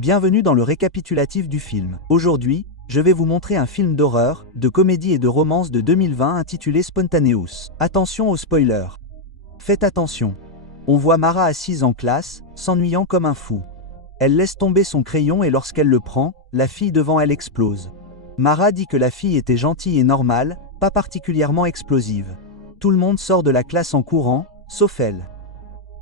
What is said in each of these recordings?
Bienvenue dans le récapitulatif du film. Aujourd'hui, je vais vous montrer un film d'horreur, de comédie et de romance de 2020 intitulé Spontaneous. Attention aux spoilers. Faites attention. On voit Mara assise en classe, s'ennuyant comme un fou. Elle laisse tomber son crayon et lorsqu'elle le prend, la fille devant elle explose. Mara dit que la fille était gentille et normale, pas particulièrement explosive. Tout le monde sort de la classe en courant, sauf elle.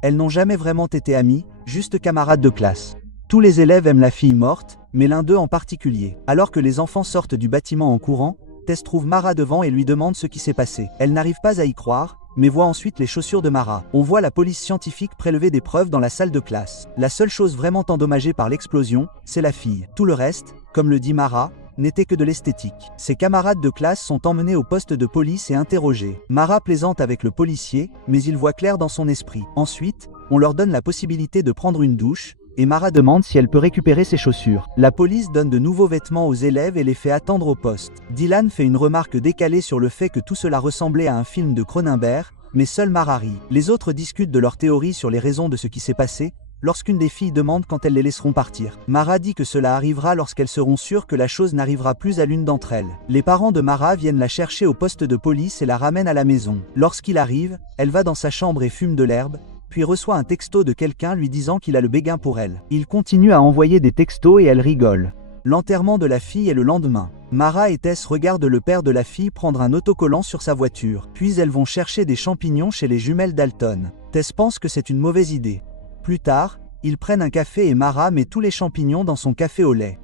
Elles n'ont jamais vraiment été amies, juste camarades de classe. Tous les élèves aiment la fille morte, mais l'un d'eux en particulier. Alors que les enfants sortent du bâtiment en courant, Tess trouve Mara devant et lui demande ce qui s'est passé. Elle n'arrive pas à y croire, mais voit ensuite les chaussures de Mara. On voit la police scientifique prélever des preuves dans la salle de classe. La seule chose vraiment endommagée par l'explosion, c'est la fille. Tout le reste, comme le dit Mara, n'était que de l'esthétique. Ses camarades de classe sont emmenés au poste de police et interrogés. Mara plaisante avec le policier, mais il voit clair dans son esprit. Ensuite, on leur donne la possibilité de prendre une douche, et Mara demande si elle peut récupérer ses chaussures. La police donne de nouveaux vêtements aux élèves et les fait attendre au poste. Dylan fait une remarque décalée sur le fait que tout cela ressemblait à un film de Cronenberg, mais seul Mara rit. Les autres discutent de leurs théories sur les raisons de ce qui s'est passé, lorsqu'une des filles demande quand elles les laisseront partir. Mara dit que cela arrivera lorsqu'elles seront sûres que la chose n'arrivera plus à l'une d'entre elles. Les parents de Mara viennent la chercher au poste de police et la ramènent à la maison. Lorsqu'il arrive, elle va dans sa chambre et fume de l'herbe, puis reçoit un texto de quelqu'un lui disant qu'il a le béguin pour elle. Il continue à envoyer des textos et elle rigole. L'enterrement de la fille est le lendemain. Mara et Tess regardent le père de la fille prendre un autocollant sur sa voiture. Puis elles vont chercher des champignons chez les jumelles Dalton. Tess pense que c'est une mauvaise idée. Plus tard, ils prennent un café et Mara met tous les champignons dans son café au lait.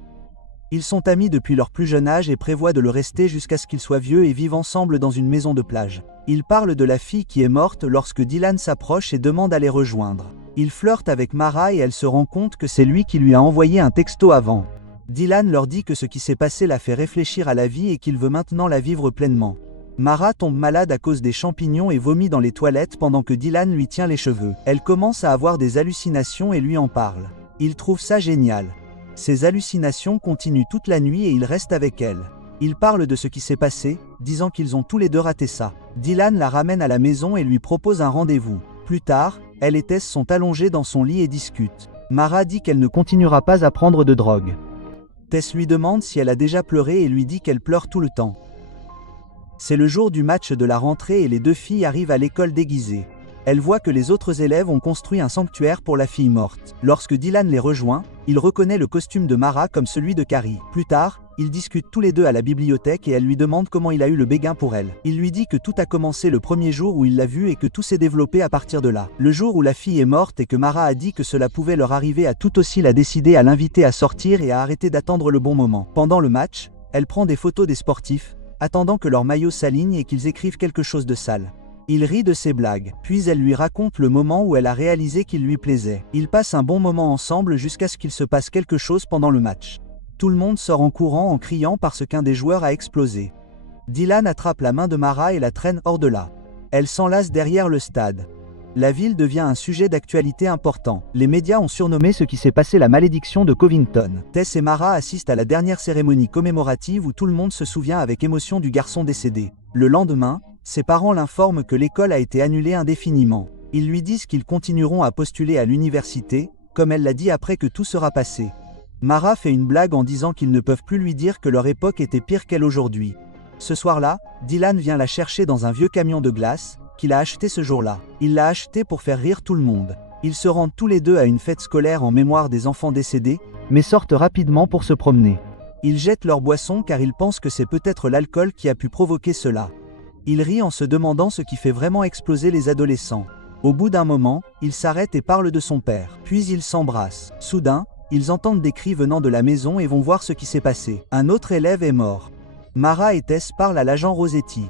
Ils sont amis depuis leur plus jeune âge et prévoient de le rester jusqu'à ce qu'ils soient vieux et vivent ensemble dans une maison de plage. Ils parlent de la fille qui est morte lorsque Dylan s'approche et demande à les rejoindre. Il flirte avec Mara et elle se rend compte que c'est lui qui lui a envoyé un texto avant. Dylan leur dit que ce qui s'est passé l'a fait réfléchir à la vie et qu'il veut maintenant la vivre pleinement. Mara tombe malade à cause des champignons et vomit dans les toilettes pendant que Dylan lui tient les cheveux. Elle commence à avoir des hallucinations et lui en parle. Il trouve ça génial. Ces hallucinations continuent toute la nuit et il reste avec elle. Ils parlent de ce qui s'est passé, disant qu'ils ont tous les deux raté ça. Dylan la ramène à la maison et lui propose un rendez-vous. Plus tard, elle et Tess sont allongées dans son lit et discutent. Mara dit qu'elle ne continuera pas à prendre de drogue. Tess lui demande si elle a déjà pleuré et lui dit qu'elle pleure tout le temps. C'est le jour du match de la rentrée et les deux filles arrivent à l'école déguisées. Elle voit que les autres élèves ont construit un sanctuaire pour la fille morte. Lorsque Dylan les rejoint, il reconnaît le costume de Mara comme celui de Carrie. Plus tard, ils discutent tous les deux à la bibliothèque et elle lui demande comment il a eu le béguin pour elle. Il lui dit que tout a commencé le premier jour où il l'a vue et que tout s'est développé à partir de là. Le jour où la fille est morte et que Mara a dit que cela pouvait leur arriver à tout aussi l'a décidé à l'inviter à sortir et à arrêter d'attendre le bon moment. Pendant le match, elle prend des photos des sportifs, attendant que leur maillot s'aligne et qu'ils écrivent quelque chose de sale. Il rit de ses blagues, puis elle lui raconte le moment où elle a réalisé qu'il lui plaisait. Ils passent un bon moment ensemble jusqu'à ce qu'il se passe quelque chose pendant le match. Tout le monde sort en courant en criant parce qu'un des joueurs a explosé. Dylan attrape la main de Mara et la traîne hors de là. Elle s'enlace derrière le stade. La ville devient un sujet d'actualité important. Les médias ont surnommé ce qui s'est passé la malédiction de Covington. Tess et Mara assistent à la dernière cérémonie commémorative où tout le monde se souvient avec émotion du garçon décédé. Le lendemain, ses parents l'informent que l'école a été annulée indéfiniment. Ils lui disent qu'ils continueront à postuler à l'université, comme elle l'a dit après que tout sera passé. Mara fait une blague en disant qu'ils ne peuvent plus lui dire que leur époque était pire qu'elle aujourd'hui. Ce soir-là, Dylan vient la chercher dans un vieux camion de glace, qu'il a acheté ce jour-là. Il l'a acheté pour faire rire tout le monde. Ils se rendent tous les deux à une fête scolaire en mémoire des enfants décédés, mais sortent rapidement pour se promener. Ils jettent leur boisson car ils pensent que c'est peut-être l'alcool qui a pu provoquer cela. Il rit en se demandant ce qui fait vraiment exploser les adolescents. Au bout d'un moment, il s'arrête et parle de son père. Puis ils s'embrassent. Soudain, ils entendent des cris venant de la maison et vont voir ce qui s'est passé. Un autre élève est mort. Mara et Tess parlent à l'agent Rossetti.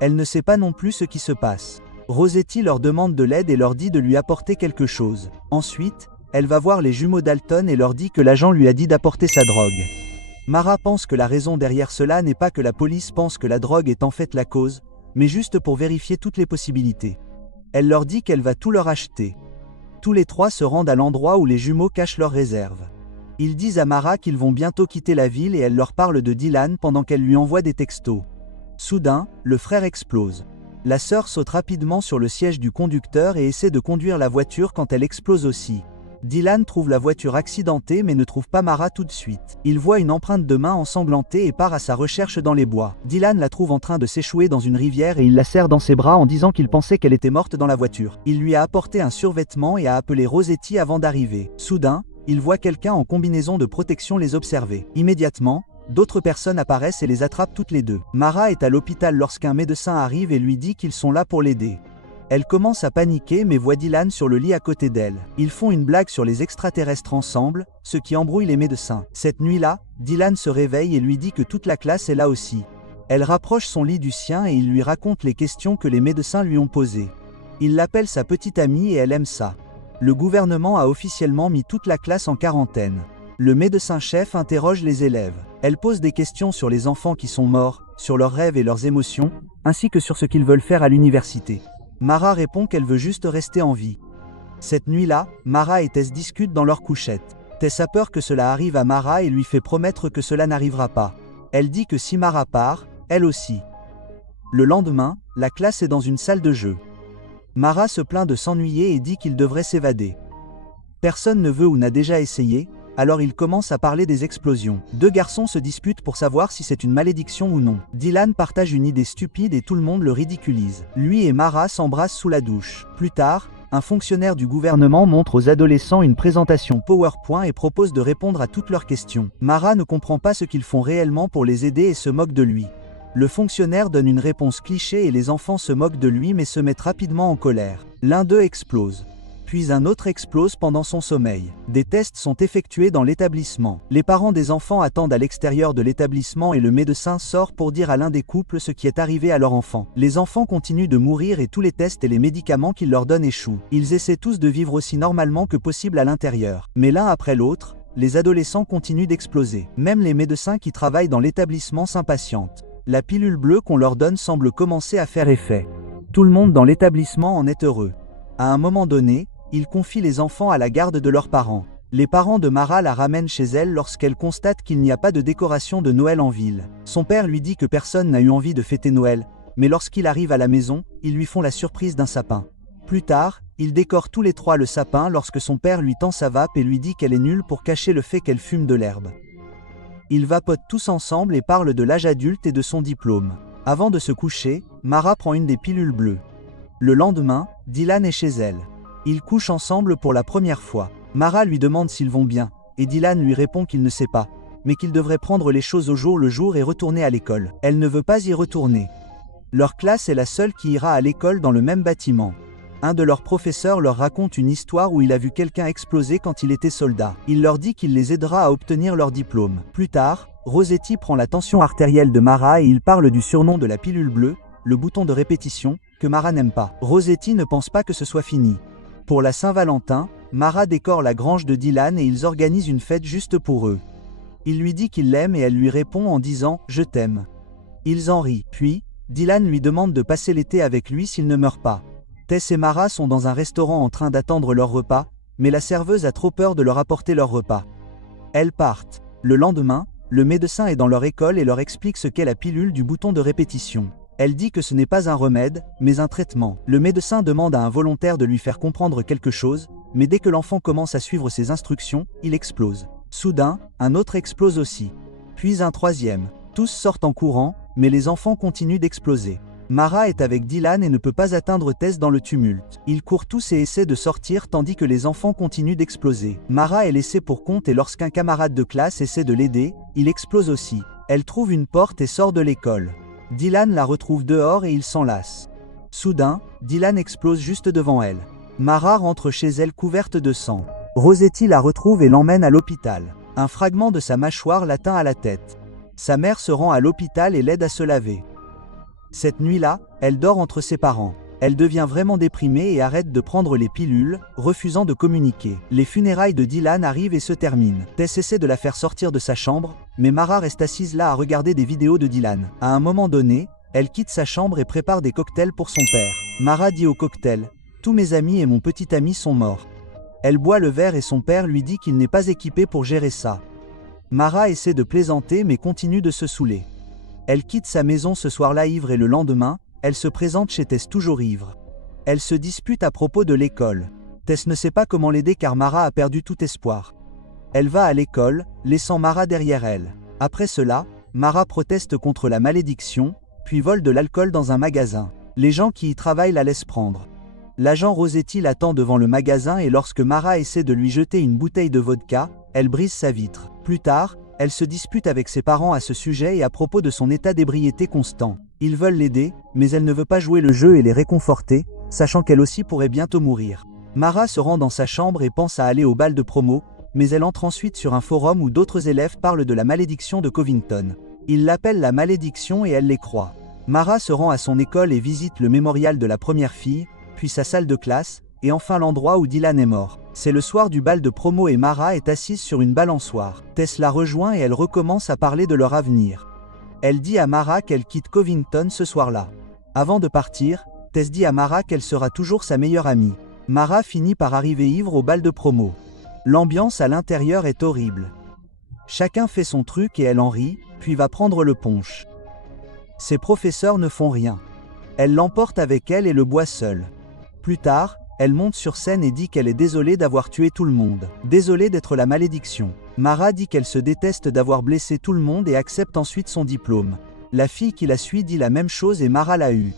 Elle ne sait pas non plus ce qui se passe. Rossetti leur demande de l'aide et leur dit de lui apporter quelque chose. Ensuite, elle va voir les jumeaux Dalton et leur dit que l'agent lui a dit d'apporter sa drogue. Mara pense que la raison derrière cela n'est pas que la police pense que la drogue est en fait la cause, mais juste pour vérifier toutes les possibilités. Elle leur dit qu'elle va tout leur acheter. Tous les trois se rendent à l'endroit où les jumeaux cachent leurs réserves. Ils disent à Mara qu'ils vont bientôt quitter la ville et elle leur parle de Dylan pendant qu'elle lui envoie des textos. Soudain, le frère explose. La sœur saute rapidement sur le siège du conducteur et essaie de conduire la voiture quand elle explose aussi. Dylan trouve la voiture accidentée mais ne trouve pas Mara tout de suite. Il voit une empreinte de main ensanglantée et part à sa recherche dans les bois. Dylan la trouve en train de s'échouer dans une rivière et il la serre dans ses bras en disant qu'il pensait qu'elle était morte dans la voiture. Il lui a apporté un survêtement et a appelé Rossetti avant d'arriver. Soudain, il voit quelqu'un en combinaison de protection les observer. Immédiatement, d'autres personnes apparaissent et les attrapent toutes les deux. Mara est à l'hôpital lorsqu'un médecin arrive et lui dit qu'ils sont là pour l'aider. Elle commence à paniquer mais voit Dylan sur le lit à côté d'elle. Ils font une blague sur les extraterrestres ensemble, ce qui embrouille les médecins. Cette nuit-là, Dylan se réveille et lui dit que toute la classe est là aussi. Elle rapproche son lit du sien et il lui raconte les questions que les médecins lui ont posées. Il l'appelle sa petite amie et elle aime ça. Le gouvernement a officiellement mis toute la classe en quarantaine. Le médecin-chef interroge les élèves. Elle pose des questions sur les enfants qui sont morts, sur leurs rêves et leurs émotions, ainsi que sur ce qu'ils veulent faire à l'université. Mara répond qu'elle veut juste rester en vie. Cette nuit-là, Mara et Tess discutent dans leur couchette. Tess a peur que cela arrive à Mara et lui fait promettre que cela n'arrivera pas. Elle dit que si Mara part, elle aussi. Le lendemain, la classe est dans une salle de jeu. Mara se plaint de s'ennuyer et dit qu'il devrait s'évader. Personne ne veut ou n'a déjà essayé, alors il commence à parler des explosions. Deux garçons se disputent pour savoir si c'est une malédiction ou non. Dylan partage une idée stupide et tout le monde le ridiculise. Lui et Mara s'embrassent sous la douche. Plus tard, un fonctionnaire du gouvernement montre aux adolescents une présentation PowerPoint et propose de répondre à toutes leurs questions. Mara ne comprend pas ce qu'ils font réellement pour les aider et se moque de lui. Le fonctionnaire donne une réponse cliché et les enfants se moquent de lui mais se mettent rapidement en colère. L'un d'eux explose. Puis un autre explose pendant son sommeil. Des tests sont effectués dans l'établissement. Les parents des enfants attendent à l'extérieur de l'établissement et le médecin sort pour dire à l'un des couples ce qui est arrivé à leur enfant. Les enfants continuent de mourir et tous les tests et les médicaments qu'il leur donne échouent. Ils essaient tous de vivre aussi normalement que possible à l'intérieur. Mais l'un après l'autre, les adolescents continuent d'exploser. Même les médecins qui travaillent dans l'établissement s'impatientent. La pilule bleue qu'on leur donne semble commencer à faire effet. Tout le monde dans l'établissement en est heureux. À un moment donné, ils confient les enfants à la garde de leurs parents. Les parents de Mara la ramènent chez elle lorsqu'elle constate qu'il n'y a pas de décoration de Noël en ville. Son père lui dit que personne n'a eu envie de fêter Noël, mais lorsqu'il arrive à la maison, ils lui font la surprise d'un sapin. Plus tard, ils décorent tous les trois le sapin lorsque son père lui tend sa vape et lui dit qu'elle est nulle pour cacher le fait qu'elle fume de l'herbe. Ils vapotent tous ensemble et parlent de l'âge adulte et de son diplôme. Avant de se coucher, Mara prend une des pilules bleues. Le lendemain, Dylan est chez elle. Ils couchent ensemble pour la première fois. Mara lui demande s'ils vont bien, et Dylan lui répond qu'il ne sait pas, mais qu'il devrait prendre les choses au jour le jour et retourner à l'école. Elle ne veut pas y retourner. Leur classe est la seule qui ira à l'école dans le même bâtiment. Un de leurs professeurs leur raconte une histoire où il a vu quelqu'un exploser quand il était soldat. Il leur dit qu'il les aidera à obtenir leur diplôme. Plus tard, Rossetti prend la tension artérielle de Mara et il parle du surnom de la pilule bleue, le bouton de répétition, que Mara n'aime pas. Rossetti ne pense pas que ce soit fini. Pour la Saint-Valentin, Mara décore la grange de Dylan et ils organisent une fête juste pour eux. Il lui dit qu'il l'aime et elle lui répond en disant « Je t'aime ». Ils en rient. Puis, Dylan lui demande de passer l'été avec lui s'il ne meurt pas. Tess et Mara sont dans un restaurant en train d'attendre leur repas, mais la serveuse a trop peur de leur apporter leur repas. Elles partent. Le lendemain, le médecin est dans leur école et leur explique ce qu'est la pilule du bouton de répétition. Elle dit que ce n'est pas un remède, mais un traitement. Le médecin demande à un volontaire de lui faire comprendre quelque chose, mais dès que l'enfant commence à suivre ses instructions, il explose. Soudain, un autre explose aussi. Puis un troisième. Tous sortent en courant, mais les enfants continuent d'exploser. Mara est avec Dylan et ne peut pas atteindre Tess dans le tumulte. Ils courent tous et essaient de sortir tandis que les enfants continuent d'exploser. Mara est laissée pour compte et lorsqu'un camarade de classe essaie de l'aider, il explose aussi. Elle trouve une porte et sort de l'école. Dylan la retrouve dehors et il s'enlace. Soudain, Dylan explose juste devant elle. Mara rentre chez elle couverte de sang. Rossetti la retrouve et l'emmène à l'hôpital. Un fragment de sa mâchoire l'atteint à la tête. Sa mère se rend à l'hôpital et l'aide à se laver. Cette nuit-là, elle dort entre ses parents. Elle devient vraiment déprimée et arrête de prendre les pilules, refusant de communiquer. Les funérailles de Dylan arrivent et se terminent. Tess essaie de la faire sortir de sa chambre, mais Mara reste assise là à regarder des vidéos de Dylan. À un moment donné, elle quitte sa chambre et prépare des cocktails pour son père. Mara dit au cocktail « Tous mes amis et mon petit ami sont morts ». Elle boit le verre et son père lui dit qu'il n'est pas équipé pour gérer ça. Mara essaie de plaisanter mais continue de se saouler. Elle quitte sa maison ce soir-là ivre et le lendemain, elle se présente chez Tess toujours ivre. Elle se dispute à propos de l'école. Tess ne sait pas comment l'aider car Mara a perdu tout espoir. Elle va à l'école, laissant Mara derrière elle. Après cela, Mara proteste contre la malédiction, puis vole de l'alcool dans un magasin. Les gens qui y travaillent la laissent prendre. L'agent Rossetti l'attend devant le magasin et lorsque Mara essaie de lui jeter une bouteille de vodka, elle brise sa vitre. Plus tard, elle se dispute avec ses parents à ce sujet et à propos de son état d'ébriété constant. Ils veulent l'aider, mais elle ne veut pas jouer le jeu et les réconforter, sachant qu'elle aussi pourrait bientôt mourir. Mara se rend dans sa chambre et pense à aller au bal de promo, mais elle entre ensuite sur un forum où d'autres élèves parlent de la malédiction de Covington. Ils l'appellent la malédiction et elle les croit. Mara se rend à son école et visite le mémorial de la première fille, puis sa salle de classe, et enfin l'endroit où Dylan est mort. C'est le soir du bal de promo et Mara est assise sur une balançoire. Tess la rejoint et elle recommence à parler de leur avenir. Elle dit à Mara qu'elle quitte Covington ce soir-là. Avant de partir, Tess dit à Mara qu'elle sera toujours sa meilleure amie. Mara finit par arriver ivre au bal de promo. L'ambiance à l'intérieur est horrible. Chacun fait son truc et elle en rit, puis va prendre le punch. Ses professeurs ne font rien. Elle l'emporte avec elle et le boit seule. Plus tard, elle monte sur scène et dit qu'elle est désolée d'avoir tué tout le monde. Désolée d'être la malédiction. Mara dit qu'elle se déteste d'avoir blessé tout le monde et accepte ensuite son diplôme. La fille qui la suit dit la même chose et Mara l'a eu.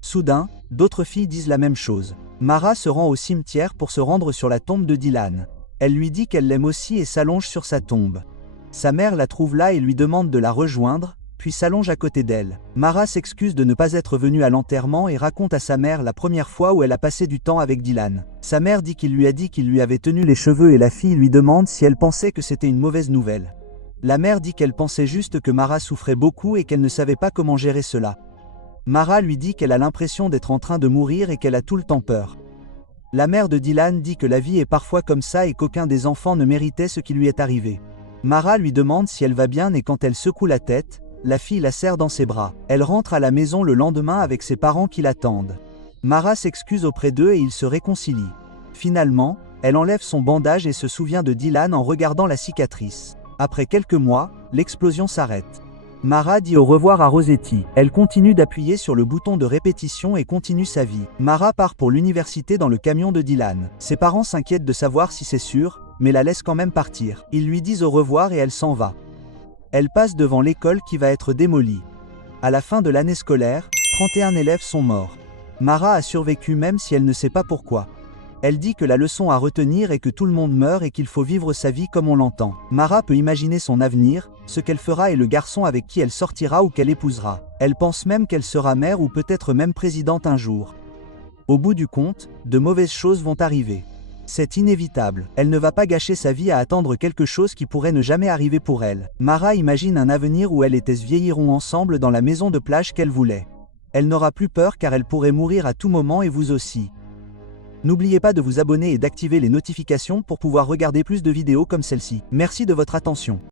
Soudain, d'autres filles disent la même chose. Mara se rend au cimetière pour se rendre sur la tombe de Dylan. Elle lui dit qu'elle l'aime aussi et s'allonge sur sa tombe. Sa mère la trouve là et lui demande de la rejoindre, puis s'allonge à côté d'elle. Mara s'excuse de ne pas être venue à l'enterrement et raconte à sa mère la première fois où elle a passé du temps avec Dylan. Sa mère dit qu'il lui a dit qu'il lui avait tenu les cheveux et la fille lui demande si elle pensait que c'était une mauvaise nouvelle. La mère dit qu'elle pensait juste que Mara souffrait beaucoup et qu'elle ne savait pas comment gérer cela. Mara lui dit qu'elle a l'impression d'être en train de mourir et qu'elle a tout le temps peur. La mère de Dylan dit que la vie est parfois comme ça et qu'aucun des enfants ne méritait ce qui lui est arrivé. Mara lui demande si elle va bien et quand elle secoue la tête, la fille la serre dans ses bras. Elle rentre à la maison le lendemain avec ses parents qui l'attendent. Mara s'excuse auprès d'eux et ils se réconcilient. Finalement, elle enlève son bandage et se souvient de Dylan en regardant la cicatrice. Après quelques mois, l'explosion s'arrête. Mara dit au revoir à Rossetti. Elle continue d'appuyer sur le bouton de répétition et continue sa vie. Mara part pour l'université dans le camion de Dylan. Ses parents s'inquiètent de savoir si c'est sûr, mais la laissent quand même partir. Ils lui disent au revoir et elle s'en va. Elle passe devant l'école qui va être démolie. À la fin de l'année scolaire, 31 élèves sont morts. Mara a survécu même si elle ne sait pas pourquoi. Elle dit que la leçon à retenir est que tout le monde meurt et qu'il faut vivre sa vie comme on l'entend. Mara peut imaginer son avenir, ce qu'elle fera et le garçon avec qui elle sortira ou qu'elle épousera. Elle pense même qu'elle sera mère ou peut-être même présidente un jour. Au bout du compte, de mauvaises choses vont arriver. C'est inévitable. Elle ne va pas gâcher sa vie à attendre quelque chose qui pourrait ne jamais arriver pour elle. Mara imagine un avenir où elle et Tess vieilliront ensemble dans la maison de plage qu'elle voulait. Elle n'aura plus peur car elle pourrait mourir à tout moment et vous aussi. N'oubliez pas de vous abonner et d'activer les notifications pour pouvoir regarder plus de vidéos comme celle-ci. Merci de votre attention.